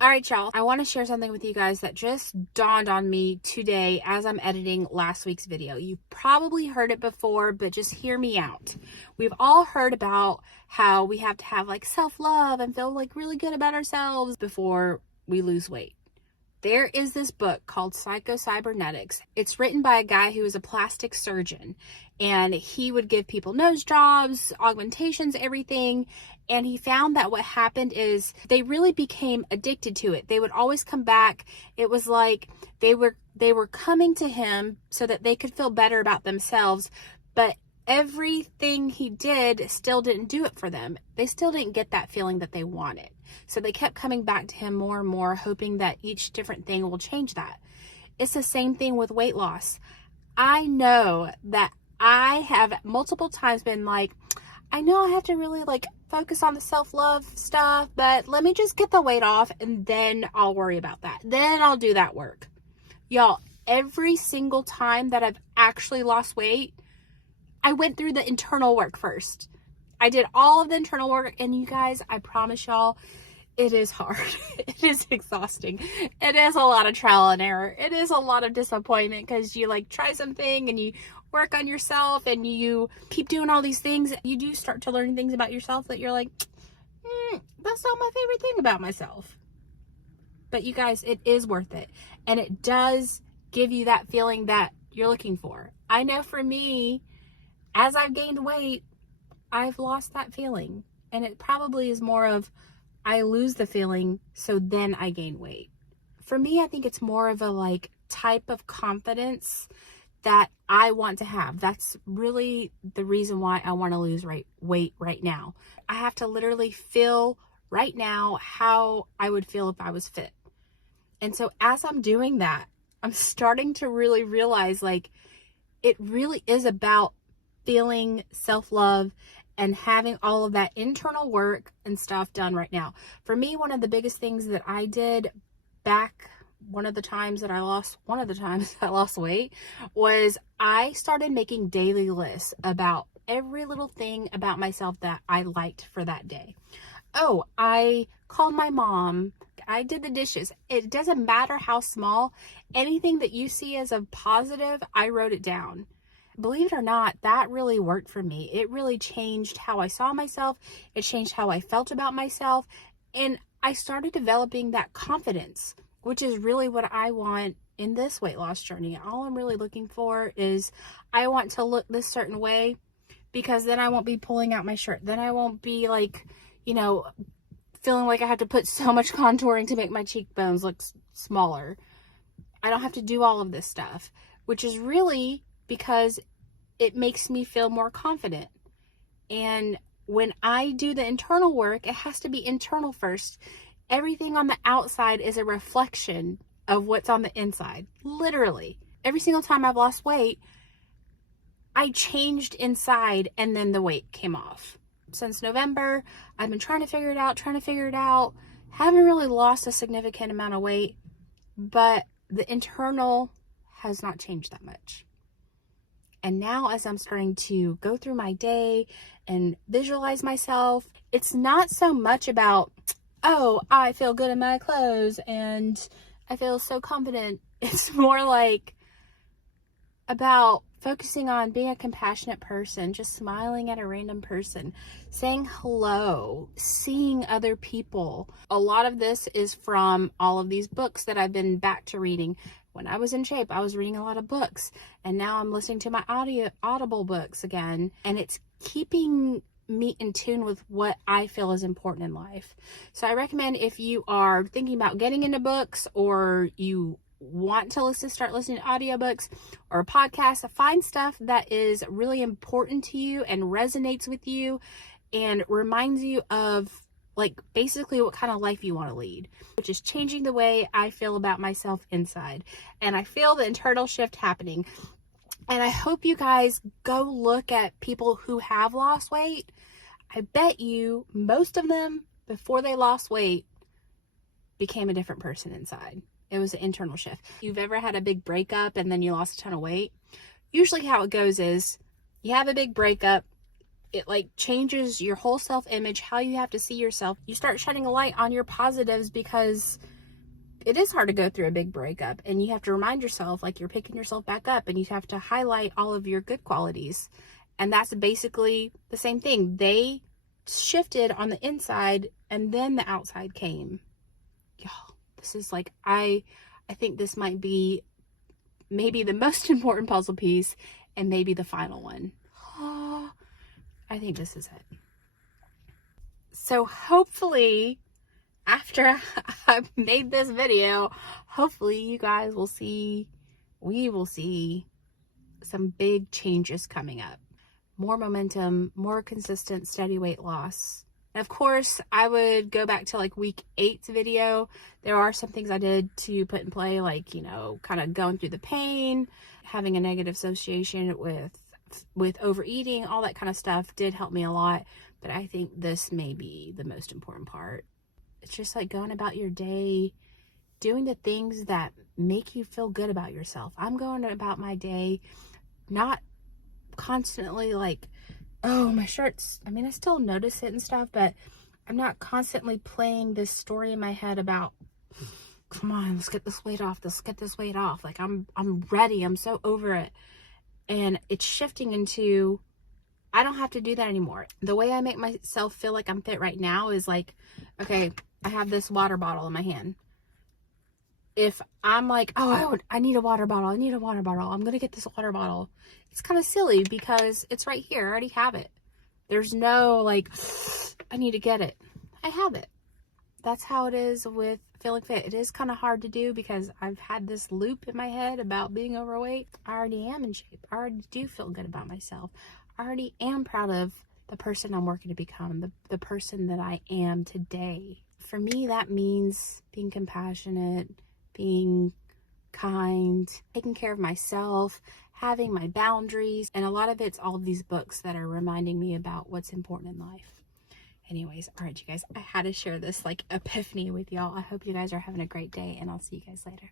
All right, y'all, I want to share something with you guys that just dawned on me today as I'm editing last week's video. You've probably heard it before, but just hear me out. We've all heard about how we have to have like self-love and feel like really good about ourselves before we lose weight. There is this book called Psycho-Cybernetics. It's written by a guy who is a plastic surgeon, and he would give people nose jobs, augmentations, everything. And he found that what happened is they really became addicted to it. They would always come back. It was like they were coming to him so that they could feel better about themselves, but everything he did still didn't do it for them. They still didn't get that feeling that they wanted. So they kept coming back to him more and more, hoping that each different thing will change that. It's the same thing with weight loss. I know that I have multiple times been like, I know I have to really focus on the self-love stuff, but let me just get the weight off and then I'll worry about that. Then I'll do that work. Y'all, every single time that I've actually lost weight, I went through the internal work first. I did all of the internal work, and you guys, I promise y'all, it is hard. It is exhausting. It is a lot of trial and error. It is a lot of disappointment because you try something and you work on yourself and you keep doing all these things. You do start to learn things about yourself that you're like, that's not my favorite thing about myself. But you guys, it is worth it. And it does give you that feeling that you're looking for. I know for me, as I've gained weight, I've lost that feeling. And it probably is more of, I lose the feeling, so then I gain weight. For me, I think it's more of a type of confidence that I want to have. That's really the reason why I want to lose weight right now. I have to literally feel right now how I would feel if I was fit. And so as I'm doing that, I'm starting to really realize it really is about feeling self-love and having all of that internal work and stuff done right now. For me, one of the biggest things that I did back one of the times that I lost weight was I started making daily lists about every little thing about myself that I liked for that day. Oh, I called my mom. I did the dishes. It doesn't matter how small. Anything that you see as a positive, I wrote it down. Believe it or not, that really worked for me. It really changed how I saw myself. It changed how I felt about myself. And I started developing that confidence, which is really what I want in this weight loss journey. All I'm really looking for is I want to look this certain way, because then I won't be pulling out my shirt. Then I won't be feeling like I have to put so much contouring to make my cheekbones look smaller. I don't have to do all of this stuff, which is really because it makes me feel more confident. And when I do the internal work, it has to be internal first. Everything on the outside is a reflection of what's on the inside. Literally. Every single time I've lost weight, I changed inside and then the weight came off. Since November, I've been trying to figure it out. Haven't really lost a significant amount of weight, but the internal has not changed that much. And now as I'm starting to go through my day and visualize myself, it's not so much about, oh, I feel good in my clothes and I feel so confident. It's more about focusing on being a compassionate person, just smiling at a random person, saying hello, seeing other people. A lot of this is from all of these books that I've been back to reading. When I was in shape, I was reading a lot of books, and now I'm listening to my audible books again, and it's keeping me in tune with what I feel is important in life. So I recommend, if you are thinking about getting into books, or you want to start listening to audiobooks or podcasts, find stuff that is really important to you and resonates with you and reminds you of basically what kind of life you want to lead, which is changing the way I feel about myself inside. And I feel the internal shift happening. And I hope you guys go look at people who have lost weight. I bet you most of them, before they lost weight, became a different person inside. It was an internal shift. If you've ever had a big breakup and then you lost a ton of weight, usually how it goes is you have a big breakup, It like changes your whole self-image, how you have to see yourself. You start shedding a light on your positives, because it is hard to go through a big breakup, and you have to remind yourself like you're picking yourself back up, and you have to highlight all of your good qualities. And that's basically the same thing. They shifted on the inside, and then the outside came. Y'all, this is like, I think this might be maybe the most important puzzle piece, and maybe the final one. I think this is it. So hopefully, after I've made this video, hopefully you guys will see, we will see some big changes coming up. More momentum, more consistent, steady weight loss. And of course, I would go back to like week 8's video. There are some things I did to put in play, like, you know, kind of going through the pain, having a negative association with overeating, all that kind of stuff did help me a lot. But I think this may be the most important part. It's just like going about your day, doing the things that make you feel good about yourself. I'm going about my day not constantly like, oh, my shirt's, I mean, I still notice it and stuff, but I'm not constantly playing this story in my head about, come on, let's get this weight off, let's get this weight off. Like, I'm ready, I'm so over it. And it's shifting into, I don't have to do that anymore. The way I make myself feel like I'm fit right now is like, okay, I have this water bottle in my hand. If I'm like, oh, I need a water bottle, I'm going to get this water bottle. It's kind of silly because it's right here. I already have it. There's no like, I need to get it. I have it. That's how it is with feeling fit. It is kind of hard to do because I've had this loop in my head about being overweight. I already am in shape. I already do feel good about myself. I already am proud of the person I'm working to become, the person that I am today. For me, that means being compassionate, being kind, taking care of myself, having my boundaries. And a lot of it's all of these books that are reminding me about what's important in life. Anyways, all right, you guys, I had to share this like epiphany with y'all. I hope you guys are having a great day, and I'll see you guys later.